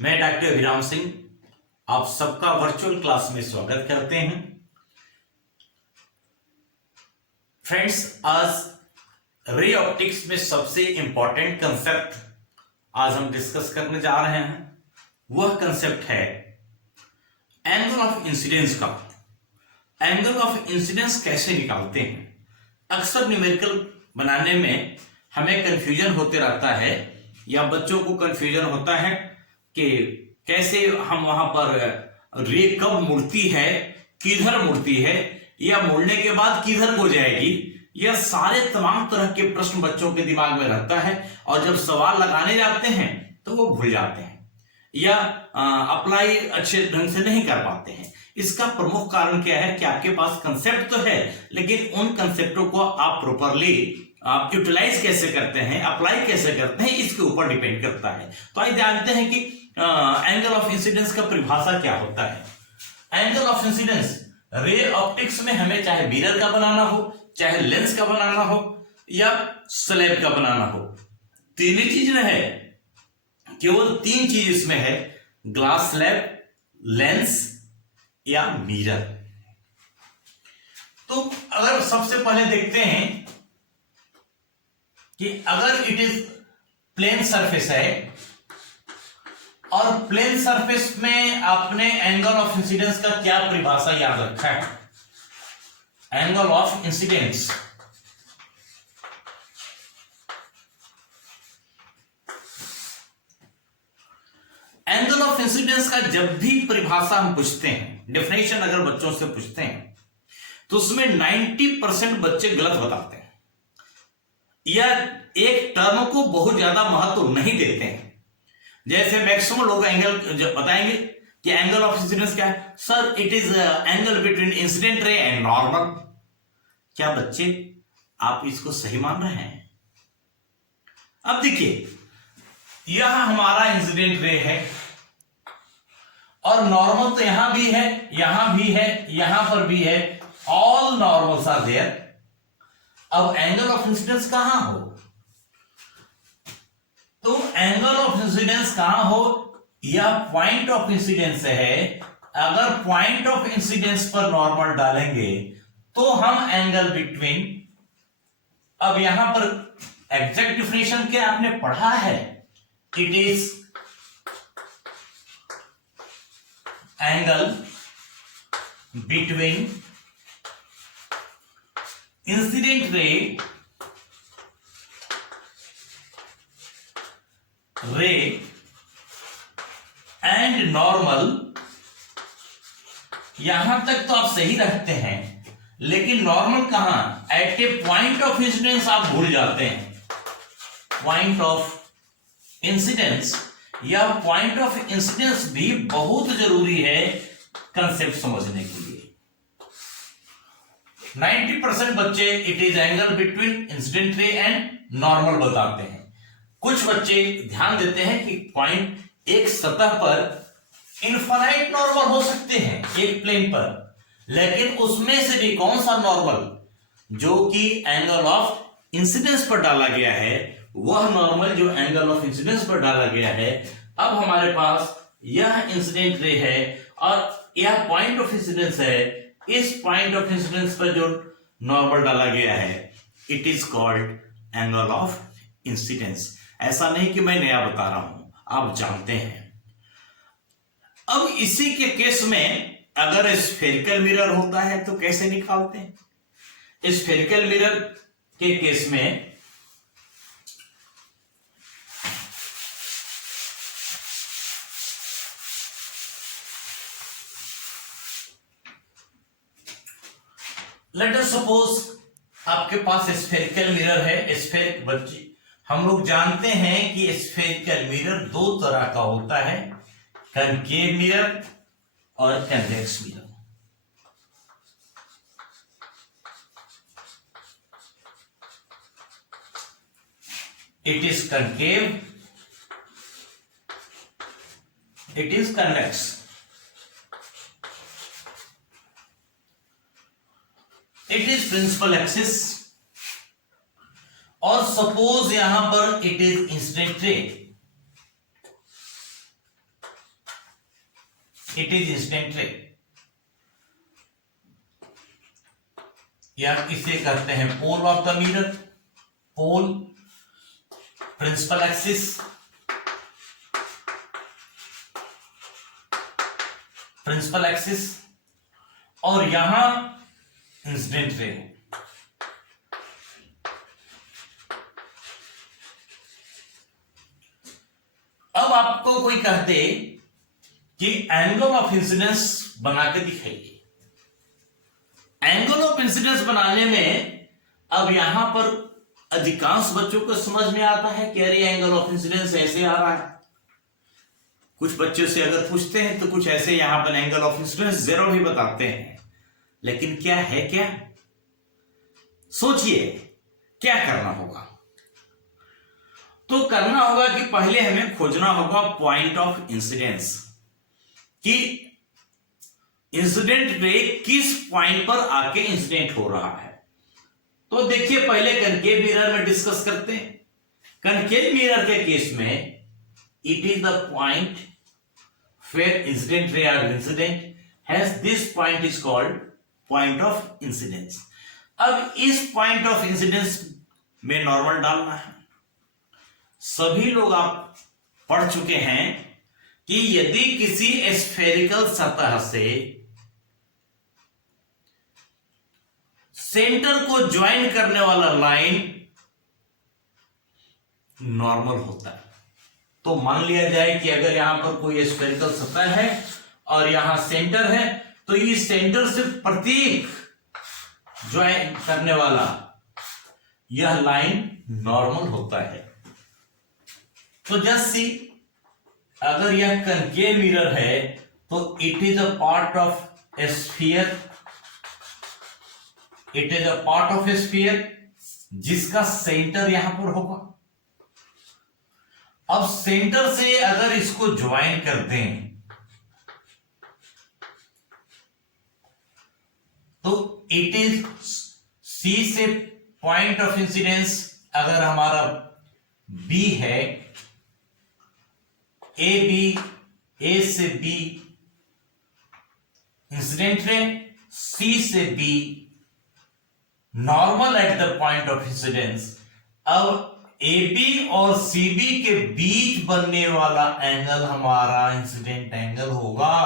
मैं डॉक्टर अभिराम सिंह आप सबका वर्चुअल क्लास में स्वागत करते हैं। फ्रेंड्स, आज रे ऑप्टिक्स में सबसे इंपॉर्टेंट कंसेप्ट आज हम डिस्कस करने जा रहे हैं। वह कंसेप्ट है एंगल ऑफ इंसिडेंस का। एंगल ऑफ इंसिडेंस कैसे निकालते हैं? अक्सर न्यूमेरिकल बनाने में हमें कंफ्यूजन होते रहता है या बच्चों को कंफ्यूजन होता है कि कैसे हम वहां पर रे कब मुड़ती है, किधर मुड़ती है, या मुड़ने के बाद किधर को जाएगी। यह सारे तमाम तरह के प्रश्न बच्चों के दिमाग में रहता है और जब सवाल लगाने जाते हैं तो वो भूल जाते हैं या अप्लाई अच्छे ढंग से नहीं कर पाते हैं। इसका प्रमुख कारण क्या है कि आपके पास कंसेप्ट तो है, लेकिन उन कंसेप्टों को आप प्रॉपरली आप यूटिलाइज कैसे करते हैं, अप्लाई कैसे करते हैं, इसके ऊपर डिपेंड करता है। तो आइए जानते हैं कि एंगल ऑफ इंसिडेंस का परिभाषा क्या होता है। Angle of incidence ray optics में हमें चाहे मिरर का बनाना हो, चाहे लेंस का बनाना हो या स्लैब का बनाना हो, तीन ही चीज है, केवल तीन चीज इसमें है, ग्लास स्लैब, लेंस या मिरर। तो अगर सबसे पहले देखते हैं कि अगर इट इज प्लेन सरफेस है और प्लेन सरफेस में आपने एंगल ऑफ इंसिडेंस का क्या परिभाषा याद रखा है। Angle of incidence angle of incidence का जब भी परिभाषा हम पूछते हैं, डेफिनेशन अगर बच्चों से पूछते हैं तो उसमें 90% बच्चे गलत बताते हैं या एक टर्म को बहुत ज्यादा महत्व नहीं देते हैं। जैसे मैक्सिमम लोग एंगल बताएंगे कि एंगल ऑफ इंसिडेंस क्या है, sir it is angle between incident ray and normal. क्या बच्चे आप इसको सही मान रहे हैं? अब देखिए, यह हमारा इंसिडेंट रे है और नॉर्मल तो यहां भी है, यहां भी है, यहां पर भी है, ऑल नॉर्मल्स आर देयर। अब एंगल ऑफ इंसिडेंस कहां हो? तो एंगल ऑफ इंसिडेंस कहां हो या पॉइंट ऑफ इंसिडेंस है। अगर पॉइंट ऑफ इंसिडेंस पर नॉर्मल डालेंगे तो हम एंगल बिटवीन, अब यहां पर एग्जैक्ट डिफिनेशन क्या आपने पढ़ा है, it is angle between incident ray and normal. यहां तक तो आप सही रखते हैं, लेकिन नॉर्मल कहां? At a point of incidence आप भूल जाते हैं। पॉइंट ऑफ इंसिडेंस या पॉइंट ऑफ इंसिडेंस भी बहुत जरूरी है कंसेप्ट समझने के लिए। 90% बच्चे it is angle between incident ray and normal बताते हैं। कुछ बच्चे ध्यान देते हैं कि पॉइंट एक सतह पर इनफाइनाइट नॉर्मल हो सकते हैं एक प्लेन पर, लेकिन उसमें से भी कौन सा नॉर्मल जो कि एंगल ऑफ इंसिडेंस पर डाला गया है, वह नॉर्मल जो एंगल ऑफ इंसिडेंस पर डाला गया है। अब हमारे पास यह इंसिडेंट रे है और यह पॉइंट ऑफ इंसिडेंस है। इस पॉइंट ऑफ इंसिडेंस पर जो नॉर्मल डाला गया है, it is called angle of incidence. ऐसा नहीं कि मैं नया बता रहा हूं, आप जानते हैं। अब इसी के केस में अगर स्फेरिकल मिरर होता है तो कैसे निकालते हैं? स्फेरिकल मिरर के केस में लेट अस सपोज आपके पास स्फेरिकल मिरर है। स्फेरिक बच्चे हम लोग जानते हैं कि स्फेरिकल मिरर दो तरह का होता है, कनकेव मिरर और convex mirror. It is concave, it is convex. It is principal axis और सपोज यहां पर it is incident ray. It is incident ray, या इसे कहते हैं pole of the mirror, pole, principal axis, principal axis, और यहां इंसिडेंट रे। अब आपको कोई कहते कि एंगल ऑफ इंसिडेंस बना के दिखाइए। एंगल ऑफ इंसिडेंस बनाने में अब यहां पर अधिकांश बच्चों को समझ में आता है कि अरे एंगल ऑफ इंसिडेंस ऐसे आ रहा है। कुछ बच्चों से अगर पूछते हैं तो कुछ ऐसे यहां पर एंगल ऑफ इंसिडेंस जीरो भी बताते हैं, लेकिन क्या है, क्या सोचिए क्या करना होगा। तो करना होगा कि पहले हमें खोजना होगा पॉइंट ऑफ इंसिडेंस, कि इंसिडेंट रे किस पॉइंट पर आके इंसिडेंट हो रहा है। तो देखिए पहले कनकेव मिरर में डिस्कस करते हैं। कनकेव मिरर के केस में it is the point where incident ray are incident, has this point is called point of incidence. अब इस पॉइंट ऑफ इंसिडेंस में नॉर्मल डालना है। सभी लोग आप पढ़ चुके हैं कि यदि किसी स्फेरिकल सतह से सेंटर को ज्वाइन करने वाला लाइन नॉर्मल होता है, तो मान लिया जाए कि अगर यहां पर कोई स्फेरिकल सतह है और यहां सेंटर है, तो इस सेंटर से प्रत्येक ज्वाइन करने वाला यह लाइन नॉर्मल होता है। तो जस्ट सी, अगर यह कनकेव मिरर है तो it is a part of A sphere, it is a part of A sphere जिसका सेंटर यहां पर होगा। अब सेंटर से अगर इसको ज्वाइन कर दें तो इट इज सी से पॉइंट ऑफ इंसिडेंस अगर हमारा बी है, ए बी, ए से बी इंसिडेंट रे, सी से B normal at the point of incidence. अब ए बी और सी बी के बीच बनने वाला एंगल हमारा इंसिडेंट एंगल होगा।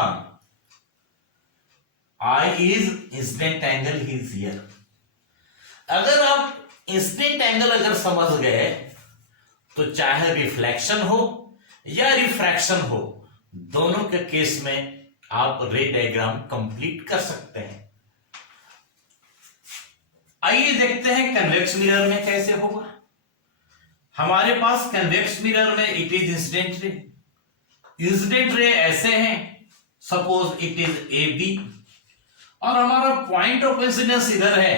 I is incident angle is here। अगर आप इंसिडेंट एंगल अगर समझ गए तो चाहे रिफ्लेक्शन हो या रिफ्रैक्शन हो, दोनों के केस में आप रे डायग्राम कंप्लीट कर सकते हैं। आइए देखते हैं कन्वेक्स मिरर में कैसे होगा। हमारे पास कन्वेक्स मिरर में it is incident ray, incident ray ऐसे हैं, suppose it is A B और हमारा पॉइंट ऑफ इंसिडेंस इधर है,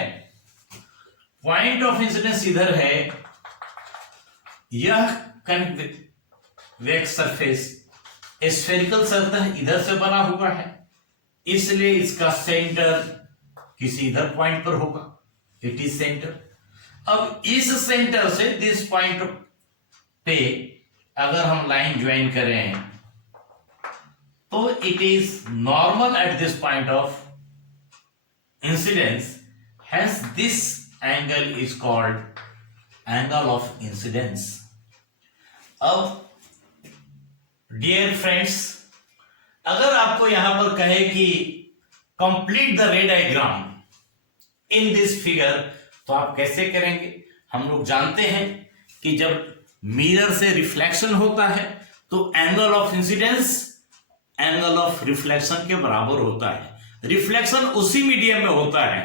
पॉइंट ऑफ इंसिडेंस इधर है, यह कन्वेक्स सरफेस स्फेरिकल सतह इधर से बना हुआ है, इसलिए इसका सेंटर किसी इधर पॉइंट पर होगा, इट इज सेंटर। अब इस सेंटर से दिस पॉइंट पे अगर हम लाइन ज्वाइन करें तो it is normal at this point of incidence, hence this angle is called angle of incidence। अब डियर फ्रेंड्स, अगर आपको यहां पर कहे कि कंप्लीट द रे डायग्राम इन दिस फिगर, तो आप कैसे करेंगे? हम लोग जानते हैं कि जब मिरर से रिफ्लेक्शन होता है तो angle of incidence angle of reflection के बराबर होता है। रिफ्लेक्शन उसी मीडियम में होता है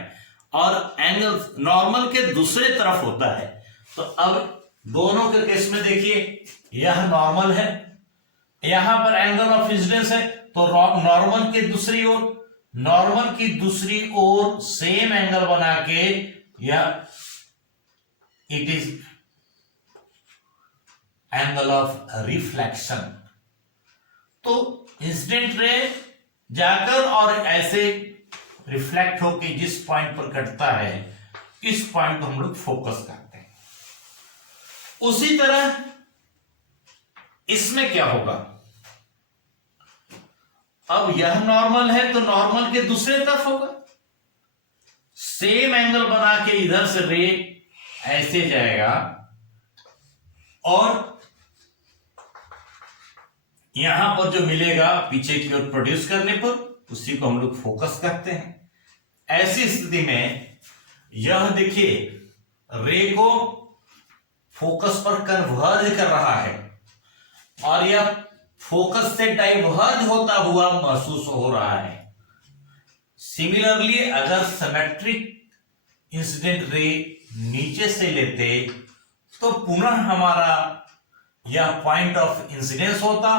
और एंगल नॉर्मल के दूसरे तरफ होता है। तो अब दोनों के केस में देखिए, यह नॉर्मल है, यहां पर एंगल ऑफ इंसिडेंस है, तो नॉर्मल के दूसरी ओर, नॉर्मल की दूसरी ओर सेम एंगल बना के यह it is angle of reflection. तो इंसिडेंट रे जाकर और ऐसे रिफ्लेक्ट होकर जिस पॉइंट पर कटता है, इस पॉइंट को हम लोग फोकस करते हैं। उसी तरह इसमें क्या होगा, अब यह नॉर्मल है तो नॉर्मल के दूसरे तरफ होगा, सेम एंगल बना के इधर से रे ऐसे जाएगा और यहां पर जो मिलेगा पीछे की ओर प्रोड्यूस करने पर उसी को हम लोग फोकस करते हैं। ऐसी स्थिति में यह देखिए रे को फोकस पर कन्वर्ज कर रहा है और यह फोकस से डाइवर्ज होता हुआ महसूस हो रहा है। सिमिलरली अगर सिमेट्रिक इंसिडेंट रे नीचे से लेते तो पुनः हमारा यह पॉइंट ऑफ इंसिडेंस होता,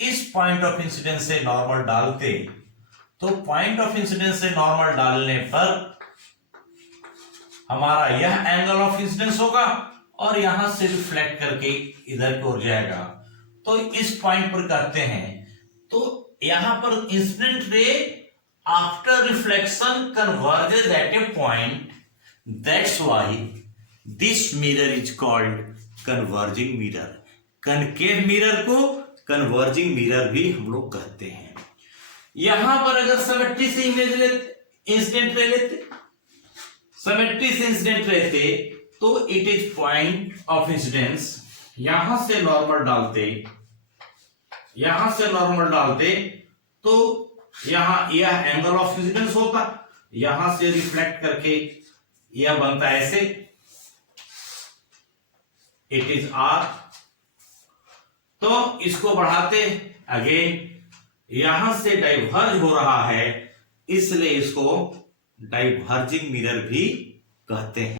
इस पॉइंट ऑफ इंसिडेंस से नॉर्मल डालते तो पॉइंट ऑफ इंसिडेंस से नॉर्मल डालने पर हमारा यह एंगल ऑफ इंसिडेंस होगा और यहां से रिफ्लेक्ट करके इधर की ओर जाएगा। तो इस पॉइंट पर कहते हैं, तो यहां पर incident ray after reflection converges at a point, that's why this mirror is called converging mirror. Concave mirror को कन्वर्जिंग मिरर भी हम लोग कहते हैं। यहां पर अगर सिमेट्री से इमेज लेते, इंसिडेंट रे लेते, सिमेट्री से इंसिडेंट रहते तो it is point of incidence, यहां से नॉर्मल डालते, यहां से नॉर्मल डालते तो यहां यह एंगल ऑफ इंसिडेंस होता, यहां से रिफ्लेक्ट करके यह बनता ऐसे, इट इज आर। तो इसको बढ़ाते अगेन, यहां से डाइवर्ज हो रहा है इसलिए इसको डाइवर्जिंग मिरर भी कहते हैं।